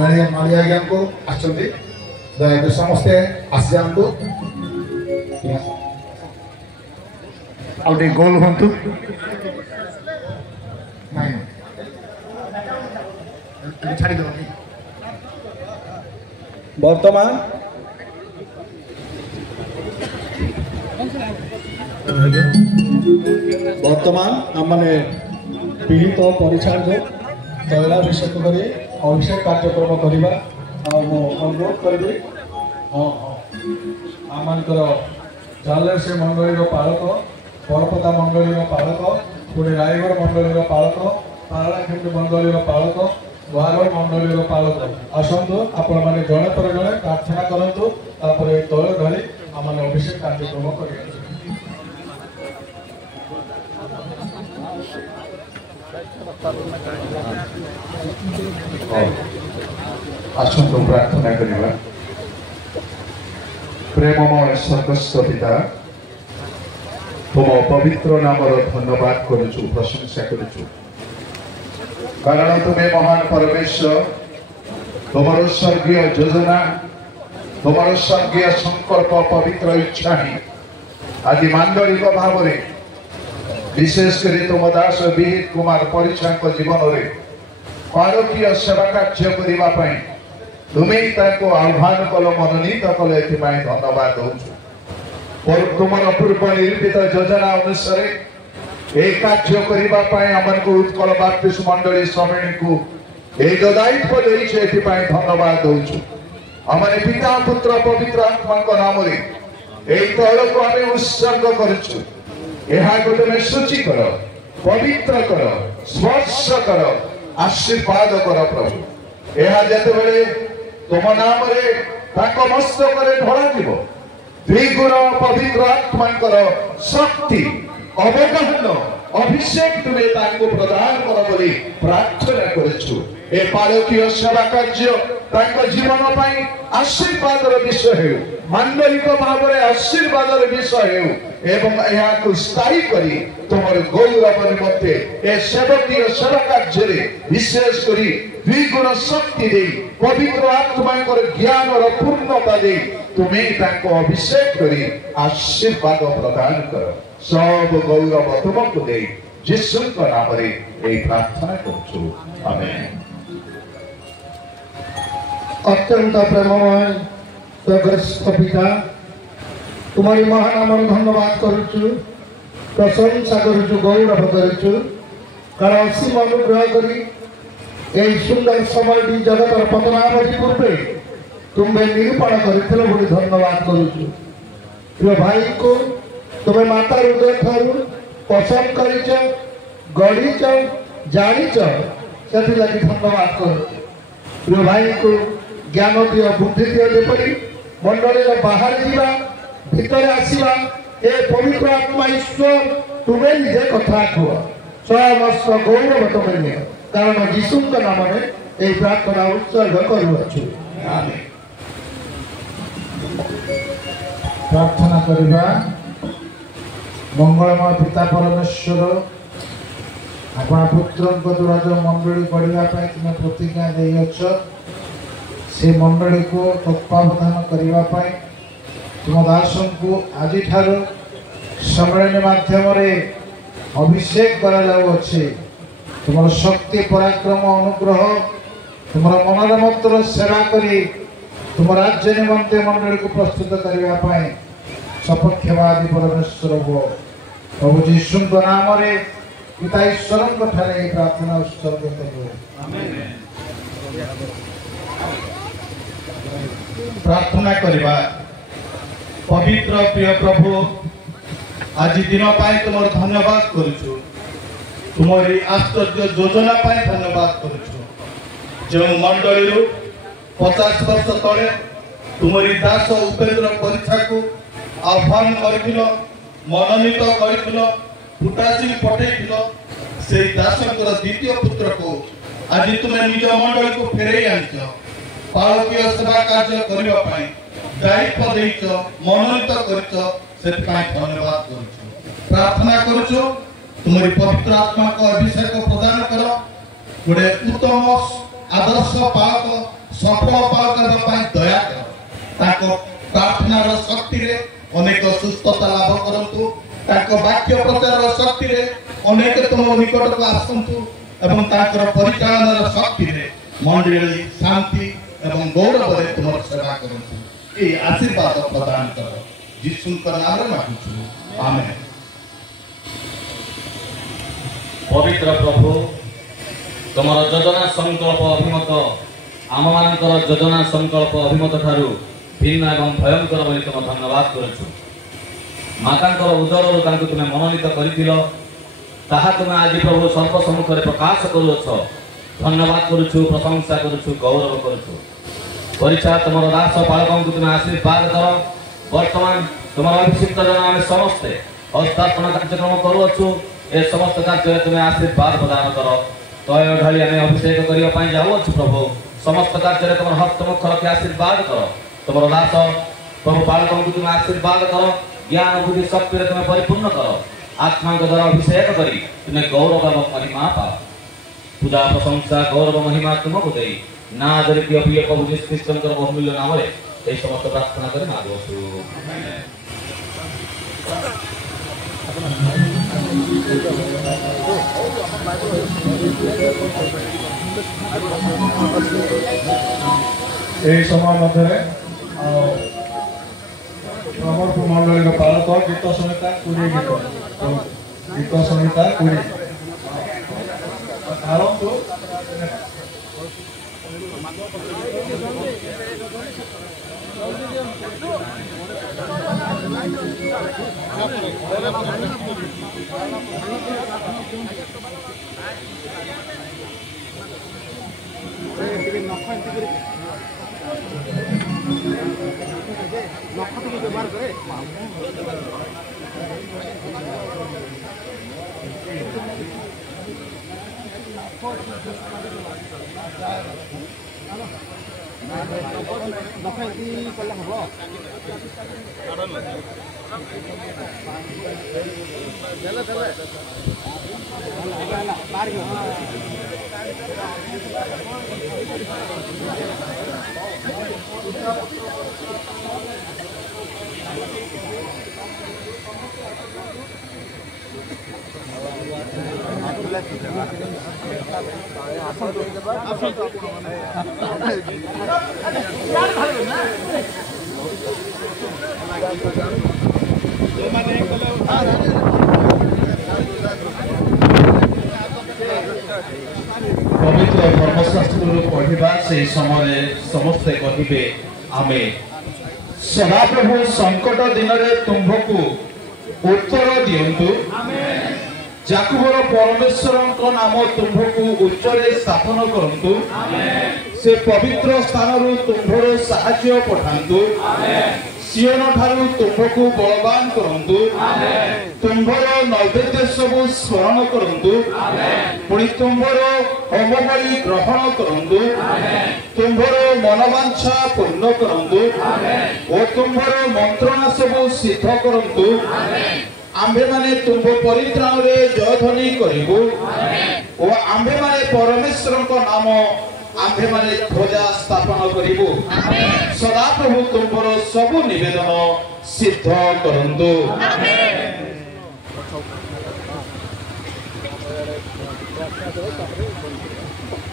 माली आज्ञा को आसचंदी दयाकरी समस्ते आसी जातु आउटे गोल हंतु छाड़ी दो वर्तमान आमने पीड़ित परिचार तैलाभिषेक कर अभिषेक कार्यक्रम करवा अनुरोध करी आमर जालसी मंडली पालक बरपदा मंडली पालक पुणे रायगढ़ मंडली पालक पाराखंड मंडली पालक लोहागढ़ मंडली पालक आसतु आपण मैंने जड़े पर जड़े प्रार्थना करूँ तैल ढाली आम अभिषेक कार्यक्रम कर आसतु प्रार्थना करवा। प्रेममय स्वर्गस्थ पिता तुम पवित्र नाम धन्यवाद करुचु प्रशंसा करुचु कारण तुम्हें महान परमेश्वर तुमर स्वर्गीय योजना तुमर स्वर्गीय संकल्प पवित्र इच्छा ही आज मांडलिक भाव में विशेषकर तुम दास विहित कुमार परिछा जीवन में पारकीय सेवा कार्य करने तुम्हें आह्वान कल मनोनीत कल ए धन्यवाद दूँ तुमर पूर्व निर्मित योजना अनुसार ये कार्य करने उत्कल बाप्तिस्ट मंडली श्रमिणी को जो दायित्व देते धन्यवाद दूँ आम पिता पुत्र पवित्र आत्मा नाम तैल को आम उत्सर्ग करुचु को तुम सूची कर पवित्र कर स्पर्श कर आशीर्वाद कर प्रभु यह जिते तुम नाम मस्तक ढल द्विगुण पवित्र आत्मा शक्ति अवगाहन अभिषेक तुम्हें प्रदान कर बोली प्रार्थना करुचु ए पालकीय सेवा कार्य जीवन आशीर्वाद विषय हो मांडलिक भाव में आशीर्वाद विषय हो स्थायी करी तुम गौरव निमंते ए सेवकीय सेवा कार्य विशेष करी द्विगुण शक्ति दे पवित्र आत्मा ज्ञान पूर्णता दे तुम्हें अभिषेक करी आशीर्वाद प्रदान कर सब गौरव तुमको दे यीशु नाम प्रार्थना करुचु आमेन। अत्यंत प्रेममय स्वर्गस्थ पिता तुम्हारी महानाम धन्यवाद करुचु प्रशंसा करुचु गौरव करुचु कारण असीम अनुग्रह करी यही सुंदर समय जगतर पतनावधि पूर्वे तुम्हें निरूपण कर धन्यवाद करुचु प्रिय भाई को तुम्हें माता हृदय ठारू पसंद कर गढ़ीच जाच से धन्यवाद कर प्रिय भाई को ज्ञान दिय बुद्धि दिय जेपरी मंडली बाहर जीवा भितर आसवा ए पवित्र आत्मा ईश्वर तुम्हें निजे कथा कह समस्त गौरव तुम्हें निय कारण यीशु नाम में यही प्रार्थना उत्सर्ग करुछु आमेन। प्रार्थना करवा। मंगलमय पिता परमेश्वर अपना पुत्र द्वारा जो मंडली गढ़ा तुम्हें प्रतिज्ञा देछ से मंडली को तत्वावधान करने तुम दास को आज सम्मेलन माध्यम अभिषेक कर तुम शक्ति पराक्रम अनुग्रह तुम मनर मात्र सेवा करी तुम राज्य निमंते मंडली को प्रस्तुत करने सपक्षवादी परमेश्वर हो प्रभु यीशु नाम पिता ईश्वर प्रार्थना उत्सर्ग करो प्रार्थना करवा। पवित्र प्रिय प्रभु आज दिन पाई तुम धन्यवाद करुछु तुम्हारी आश्चर्य योजना पाई धन्यवाद करुछु जो मंडली 50 वर्ष तले तुम्हारी दास उपेन्द्र परीक्षा को आह्वान कर मनोनीत कर फुटासी पठेल से दास द्वितीय पुत्र को आज तुम्हें निज मंडली को फेरे आनिच पालकीय सेवा कार्य करने दायित्व देच मनोनीत कर धन्यवाद करुछु प्रार्थना करुछु तुम्हारी पवित्र आत्मा को अभिषेक प्रदान कर गोटे उत्तम आदर्श पालक सफल पाई दया कर प्रार्थनार शक्ति रे अनेक सुस्थता लाभ करंतु वाक्य प्रचार शक्ति रे अनेक तुम निकट को आसंतु एवं परिचालन शक्ति रे मंडली शांति एवं गौरव रे तुम सेवा करंतु ए आशीर्वाद प्रदान कर यीशु नाम रे मांगुछु आमेन। पवित्र प्रभु तुम योजना संकल्प अभिमत आम मानकर योजना संकल्प अभिमत ठारू भिन्न एवं भयंकर बोली तुम धन्यवाद करुछु। मातांकर उदरु तांको तुमे मनोनीत करिथिलो ताहा तुमे आज प्रभु सर्व सम्मुख रे प्रकाश करूछ। धन्यवाद करुछु, प्रशंसा करुछु, गौरव करुछु। परीक्षा तुमर दास बालकन को तुमे आशीर्वाद कर। वर्तमान तुमर अभिषिक्त जन आमे समस्ते हस्तार्पण कार्यक्रम करूछु। ए समस्त कार्य तुमे आशीर्वाद प्रदान कर। तय ढाली आमे अभिषेक करिया पई जाउछु प्रभु। समस्त कार्य तुमर हस्त मुख रखि आशीर्वाद कर। तुमर दास प्रभु बालकन को तुमे आशीर्वाद कर। ज्ञान बुद्धि शक्ति रे तुमे परिपूर्ण कर। आत्मा के द्वारा अभिषेक करी तुमे गौरव एवं महिमा पाओ। पूजा प्रशंसा गौरव महिमा तुमको देई ना दरे प्रिय प्रिय प्रभु यीशु ख्रीष्टनकर बहुमूल्य नाम रे ए समस्त प्रार्थना करी मागुछु। এই সময় মধ্যে प्रमोद मंडली पालक गीत संहिता 20 गीत संहिता 20 आरंभ व्यवहार करे पवित्र धर्मशास्त्र पढ़ा से समय समस्ते कहे आमे सदाप्रभु संकट दिन में तुम्भको उत्तर दियंतु। जाकुबर परमेश्वर नाम तुम्भको उच्चरे स्थापन करंतु। से पवित्र स्थान तुम्भर साहाय्य पठांतु। सियोन ठारू तुम्भको बलवान करंतु। तुम्भर नैवेद्य सब स्मरण करंतु। पुणी तुम्भर होम बलि ग्रहण करंतु। तुम्भर मनवांछा पूर्ण करंतु। और तुम्भर मंत्रणा सब सिद्ध करंतु। आम्भे माने तुम्भ परित्राण रे जयध्वनि करिबु। और आम्भे माने परमेश्वर को नाम आम्भे माने ध्वजा स्थापन करिबु। सदा प्रभु तुम्भर सब निवेदन सिद्ध करंतु।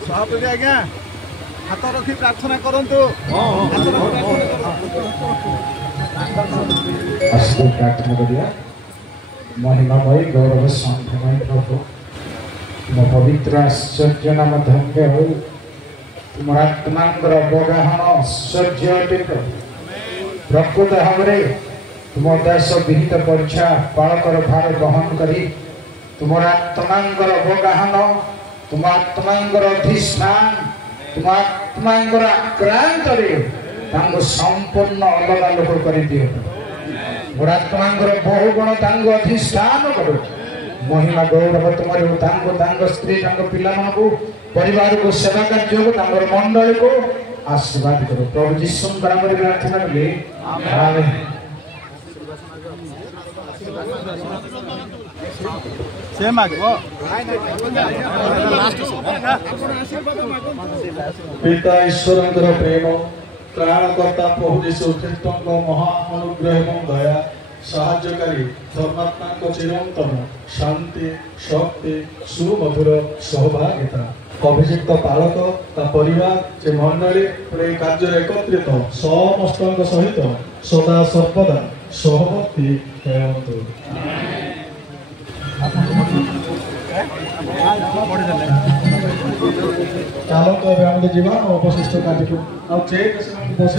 सभापति आज्ञा हाथ रखी प्रार्थना करंतु। प्रार्थना करिया। महिमामय गौरव शांतमय प्रभु तुम पवित्र आश्चर्य नाम धन्य हो। तुम आत्मांकर अवगाहन आश्चर्य अटे प्रभु। प्रकृत भाव तुम दास विहित परीक्षा बालकर भार ग्रहण करी तुम आत्मांकर अवगाहन तुम आत्मांकर अधिष्ठान तुम आत्मांकर आक्रांत संपूर्ण अलग लोक कर दियो। आत्मांकर बहु गुण अधिष्ठान करो। महिमा गौरव तुम्हारे स्त्री पिला परिवार को सेवा कार्य को मंडली को आशीर्वाद करो। प्रभु यीशु नाम रे प्रार्थना कले आमेन। पिता ईश्वर प्रेम प्राणकर्ता प्रभु यीशु ख्रीष्ट महाअनुग्रह एवं दया साहाय्यकारी धर्मात्मा चिरंतन शांति शक्ति सुमधुर सहभागिता अभिषिक्त पालक परिवार से मंडली कार्य एकत्रित समस्त सहित सदा सर्वदा सहवर्ती हेतु चलते आम जीवा अवशिष्ट कार्यक्रम आ चेक बस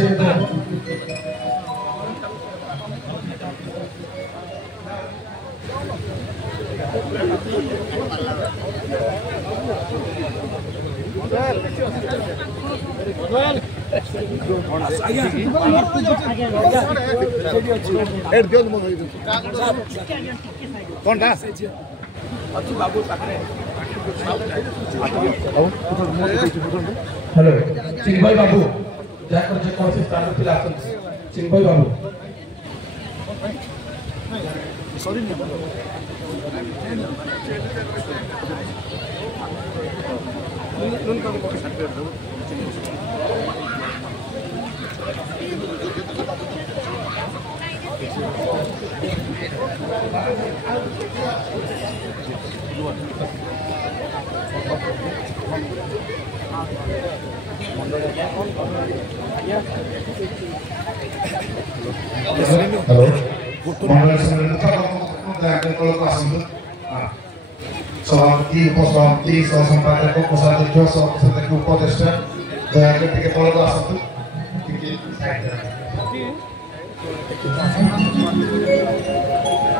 हेलो सिंह भाई बाबू जाकर जेकोसी स्थान पे आसन सिंह भाई बाबू हेलो मंडल सभापति उपसभापति सहसंपादक कोषाध्यक्ष सहसभापति उपदेष्टा दयाकर टिके तलक आसतु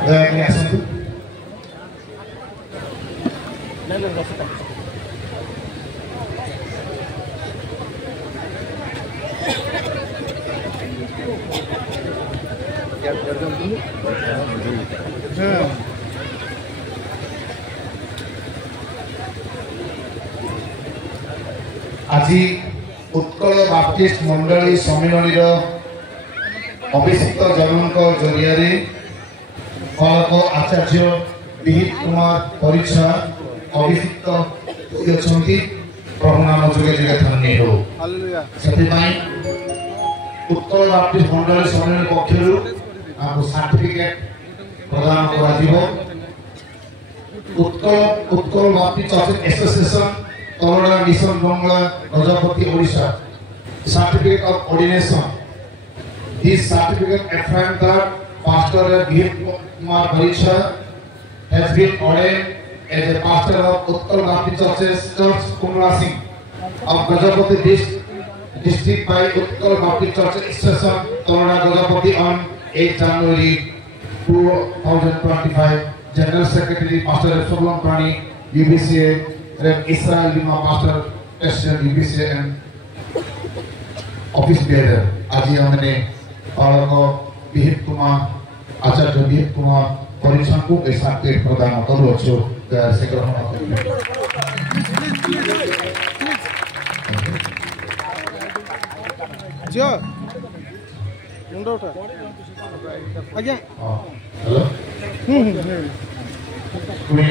दयाकर आसतु आज उत्कल बाप्टिस्ट मंडली सम्मिलन अभिषिक्त जनों जरिया फलक आचार्य विहित कुमार परीक्षा अभिषिक्त प्रभु नाम जुगे जुगे धन्य हो से उत्कल बाप्टिस्ट मंडली सम्मिलन पक्ष सर्टिफिकेट प्रदान Utkal Baptist Church Association Taloda mission बंगला Gajapati Odisha certificate of ordination. This certificate affirms that Pastor Vihiit Kumar Paricha has been ordained as a pastor of Utkal Baptist Church Kumla Singh of Gajapati district by Utkal Baptist Church Station Taloda Gajapati on 8 January 2025. General Secretary Pastor Subhan Prani UBCA, Rev Israel Lima Pastor President UBCA and office bearer आज हमने पालक विहित कुमार आचार्य विहित कुमार परीक्षा को ऐसा पेट प्रदान करो जो से ग्रहण करेंगे जो मुंडा उठा आज्ञा हेलो कोई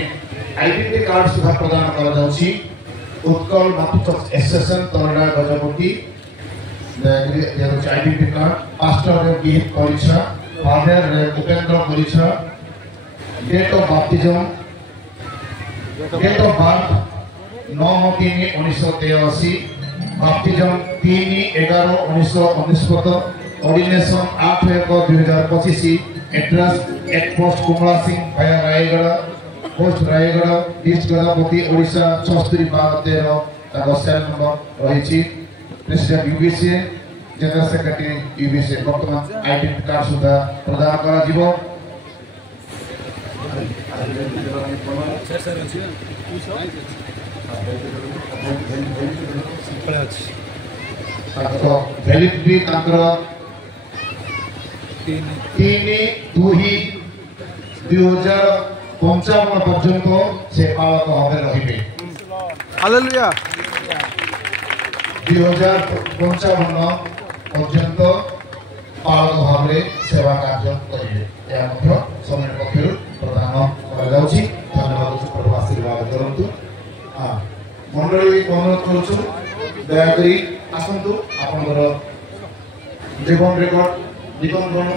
आईडेंटिटी कार्ड सुधा प्रदान करा जाउची Utkal Baptist Association Taloda Gajapati identity card pastor Vihit Parichha father Upendra Parichha date of birth 9/3/1983 baptism 3/11/1969 ordination 8/1/2025 address 1 post Kumla Singh भाया Raigarh post Raigarh district Gajapati Odisha 76/13 cell number रही president UBCA general secretary UBCA वर्तमान आईडेंटिटी कार्ड सुधा प्रदान करा जीवो वैलिडिटी तांकर 3/2/2055 पर्यंत से पालक भावे रहिबे हालेलुया 2055 पर्यंत पालक भावे सेवा कार्य करेंगे यह समय पक्ष प्रदान करा जाउछि धन्यवाद। मंडली अनुरोध करुछु दयाकरी आसतु आपनकर जीवन रेकर्ड जीवन गण